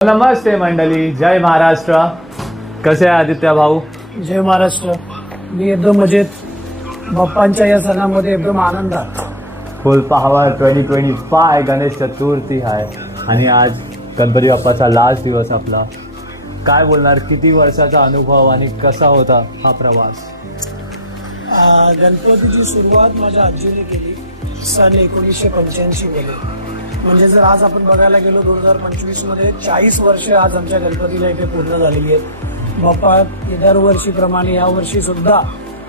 नमस्ते मंडळी, जय महाराष्ट्र. कसे आहे आदित्य भाऊ? जय महाराष्ट्र. मी एकदम मजेत. बाप्पांच्या या सणामध्ये एकदम आनंदात. फुल पॉवर 2025 गणेश चतुर्थी आहे आणि आज गणपती बाप्पाचा लास्ट दिवस आपला. काय बोलणार, किती वर्षाचा अनुभव आणि कसा होता हा प्रवास? गणपतीची सुरुवात माझ्या आजीने केली सन 1985 मध्ये. म्हणजे जर आज आपण बघायला गेलो 2025 मध्ये 40 वर्ष आज आमच्या गणपतीला इथे पूर्ण झालेली आहेत. बाप्पा दरवर्षीप्रमाणे यावर्षी सुद्धा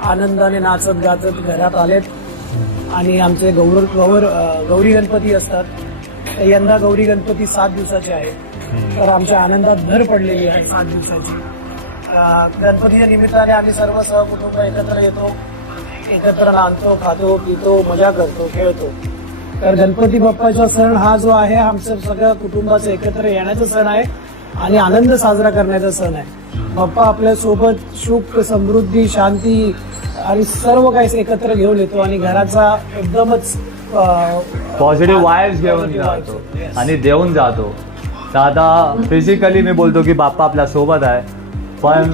आनंदाने नाचत गाचत घरात आलेत आणि आमचे गौरी गणपती असतात. यंदा गौरी गणपती 7 दिवसाचे आहेत, तर आमच्या आनंदात भर पडलेली आहे 7 दिवसाची. गणपतीच्या निमित्ताने आम्ही सर्व सहकुटुंब एकत्र येतो, एकत्र नांदतो, खातो, पितो, मजा करतो, खेळतो. तर गणपती बाप्पाचा सण हा जो आहे आमचं सगळ्या कुटुंबाचं एकत्र येण्याचा सण आहे आणि आनंद साजरा करण्याचा सण आहे. बाप्पा आपल्या सोबत सुख, समृद्धी, शांती आणि सर्व काही एकत्र घेऊन येतो आणि घराचा एकदमच पॉझिटिव्ह वाईब्स घेऊन जातो आणि देऊन जातो. तर आता फिजिकली मी बोलतो की बाप्पा आपल्या सोबत आहे, पण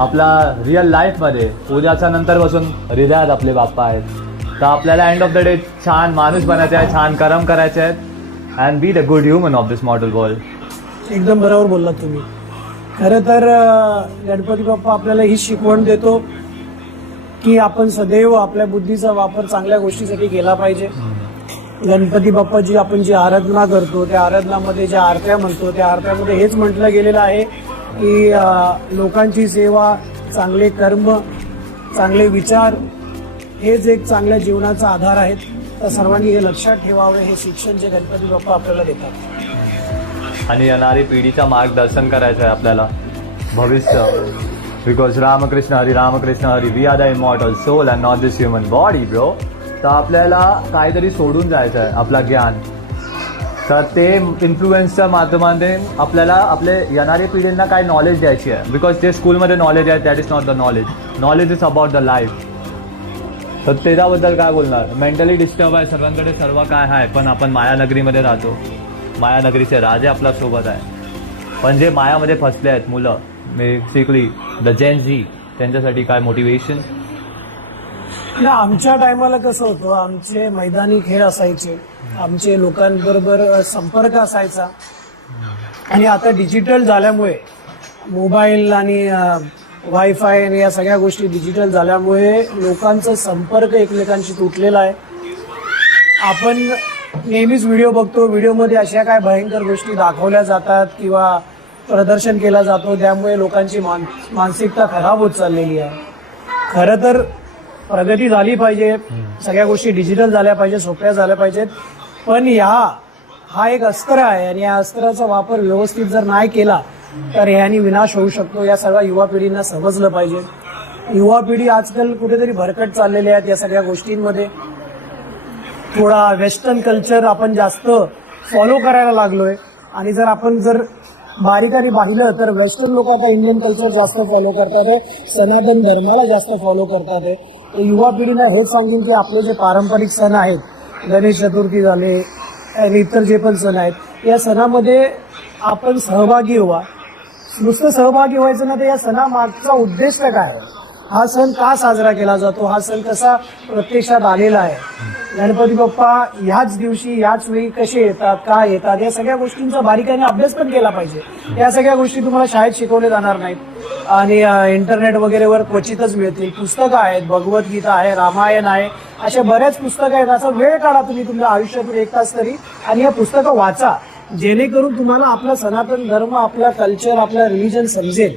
आपला रिअल लाईफमध्ये उद्याच्या नंतर पासून हृदयात आपले बाप्पा आहेत. तर आपल्याला एंड ऑफ द डे छान माणूस बनायचं आहे, छान कर्म करायचे आहेत and be the good human of this model world. एकदम बरोबर बोललात तुम्ही. खरं तर गणपती बाप्पा आपल्याला ही शिकवण देतो की आपण सदैव आपल्या बुद्धीचा वापर चांगल्या गोष्टीसाठी केला पाहिजे. गणपती बाप्पाची आपण जी आराधना करतो त्या आराधनामध्ये ज्या आरत्या म्हणतो त्या आरत्यामध्ये हेच म्हटलं गेलेलं आहे की लोकांची सेवा, चांगले कर्म, चांगले विचार हेच एक चांगल्या जीवनाचा आधार आहेत. तर सर्वांनी हे लक्षात ठेवावे. हे शिक्षण जे गणपती बाप्पा आपल्याला देतात आणि येणारी पिढीचं मार्गदर्शन करायचं आहे आपल्याला भविष्य. Because Ramakrishna Hari, Ramakrishna Hari, we are the immortal soul and not this human body bro. तर आपल्याला काहीतरी सोडून जायचं आहे, आपला ज्ञान. तर ते इन्फ्लुएन्सच्या माध्यमातून आपल्याला आपले येणाऱ्या पिढींना काय नॉलेज द्यायची आहे. बिकॉज जे स्कूलमध्ये नॉलेज आहे that is not the knowledge. Knowledge is about the life. तर त्याच्याबद्दल काय बोलणार? मेंटली डिस्टर्ब आहे सर्वांकडे, सर्व काय आहे, पण आपण मायानगरीमध्ये राहतो. मायानगरीचे राजे आपल्या सोबत आहे, पण जे मायामध्ये फसले आहेत मुलं, बेसिकली द जेन झी, त्यांच्यासाठी काय मोटिवेशन? आमच्या टायमाला कसं होतं, आमचे मैदानी खेळ असायचे, आमचे लोकांबरोबर संपर्क असायचा. आणि आता डिजिटल झाल्यामुळे मोबाईल आणि वायफाय आणि या सगळ्या गोष्टी डिजिटल झाल्यामुळे लोकांचा संपर्क एकमेकांशी तुटलेला आहे. आपण नेहमीच व्हिडिओ बघतो, व्हिडिओमध्ये अशा काय भयंकर गोष्टी दाखवल्या जातात किंवा प्रदर्शन केला जातो, त्यामुळे लोकांची मानसिकता खराब होत चाललेली आहे. खरं तर प्रगती झाली पाहिजे, सगळ्या गोष्टी डिजिटल झाल्या पाहिजे, सोप्या झाल्या पाहिजेत, पण हा एक अस्त्र आहे आणि या अस्त्राचा वापर व्यवस्थित जर नाही केला तर ह्यानी विनाश होऊ शकतो. या सगळ्या युवा पिढींना समजलं पाहिजे. युवा पिढी आजकाल कुठेतरी भरकट चाललेली आहेत या सगळ्या गोष्टींमध्ये. थोडा वेस्टर्न कल्चर आपण जास्त फॉलो करायला लागलोय आणि जर आपण बारीकाने पाहिलं तर वेस्टर्न लोक आता इंडियन कल्चर जास्त फॉलो करतात आहे, सनातन धर्माला जास्त फॉलो करतात आहे. तर युवा पिढीला हेच सांगेन की आपले जे पारंपरिक सण आहेत, गणेश चतुर्थी झाले आणि इतर जे पण सण आहेत, या सणामध्ये आपण सहभागी व्हा. नुसतं सहभागी व्हायचं ना, तर या सणामागचा उद्देश काय आहे, हा सण का साजरा केला जातो, हा सण कसा प्रत्यक्षात आलेला आहे, गणपती बाप्पा ह्याच दिवशी याच वेळी कसे येतात, का येतात, या सगळ्या गोष्टींचा बारीकाने अभ्यास पण केला पाहिजे. या सगळ्या गोष्टी तुम्हाला शाळेत शिकवल्या जाणार नाहीत आणि इंटरनेट वगैरेवर क्वचितच मिळतील. पुस्तकं आहेत, भगवद्गीता आहे, रामायण आहे, अशा बऱ्याच पुस्तकं आहेत. असा वेळ काढा तुम्ही तुमच्या आयुष्यातून 1 तास तरी आणि या पुस्तकं वाचा, जेणेकरून तुम्हाला आपला सनातन धर्म, आपला कल्चर, आपला रिलिजन समजेल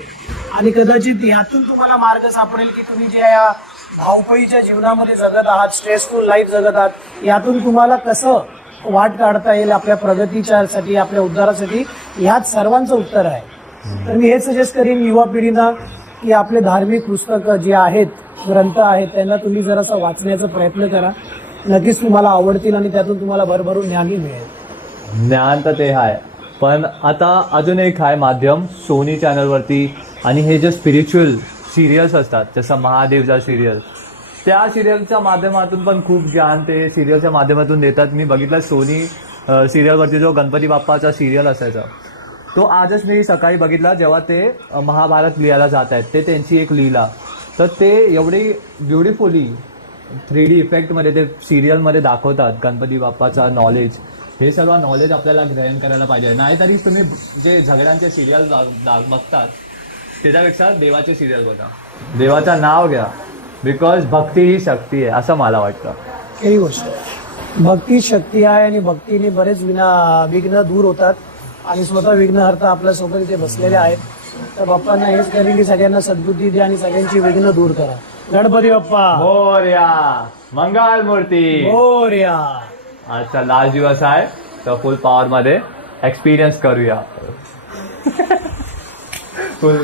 आणि कदाचित यातून तुम्हाला मार्ग सापडेल की तुम्ही जे या धावपळीच्या जीवनामध्ये जगत आहात, स्ट्रेसफुल लाईफ जगत आहात, यातून तुम्हाला कसं वाट काढता येईल आपल्या प्रगतीच्यासाठी, आपल्या उद्धारासाठी. ह्यात सर्वांचं उत्तर आहे. तर मी हेच सजेस्ट करीन युवा पिढींना की आपले धार्मिक पुस्तकं जे आहेत, ग्रंथ आहेत, त्यांना तुम्ही जरासा वाचण्याचा प्रयत्न करा. नक्कीच तुम्हाला आवडतील आणि त्यातून तुम्हाला भरभरून ज्ञानही मिळेल. ज्ञान तर ते आहे, पण आता अजून एक आहे माध्यम सोनी चॅनलवरती, आणि हे जे स्पिरिच्युअल सिरियल्स असतात, जसं महादेवचा सिरियल, त्या सिरियलच्या माध्यमातून पण खूप ज्ञान ते सिरियलच्या माध्यमातून देतात. मी बघितलं सोनी सिरियलवरती जो गणपती बाप्पाचा सिरियल असायचा, तो आजच मी सकाळी बघितला जेव्हा ते महाभारत लिहायला जात आहेत ते त्यांची एक लीला. तर ते एवढी ब्युटिफुली 3D इफेक्टमध्ये ते सिरियलमध्ये दाखवतात गणपती बाप्पाचा नॉलेज. हे सगळं नॉलेज आपल्याला ग्रहण करायला पाहिजे. नाहीतरी तुम्ही जे झगड्यांचे सिरियल बघतात त्याच्यापेक्षा देवाचे सिरियल बघा. देवाचं नाव घ्या, बिकॉज भक्ती ही शक्ती आहे असं मला वाटतं. खरी गोष्ट भक्ती शक्ती आहे आणि भक्तीने बरेच विघ्न दूर होतात आणि स्वतः विघ्नहर्ता आपल्या सोबत इथे बसलेले आहेत. तर बाप्पांना हेच करेन की सगळ्यांना सद्बुद्धी द्या आणि सगळ्यांची विघ्न दूर करा. गणपती बाप्पा मोरया, मंगल मूर्ती. मोरया. आजचा लास्ट दिवस आहे तर फुल पॉवर मध्ये एक्सपिरियन्स करूया. फुल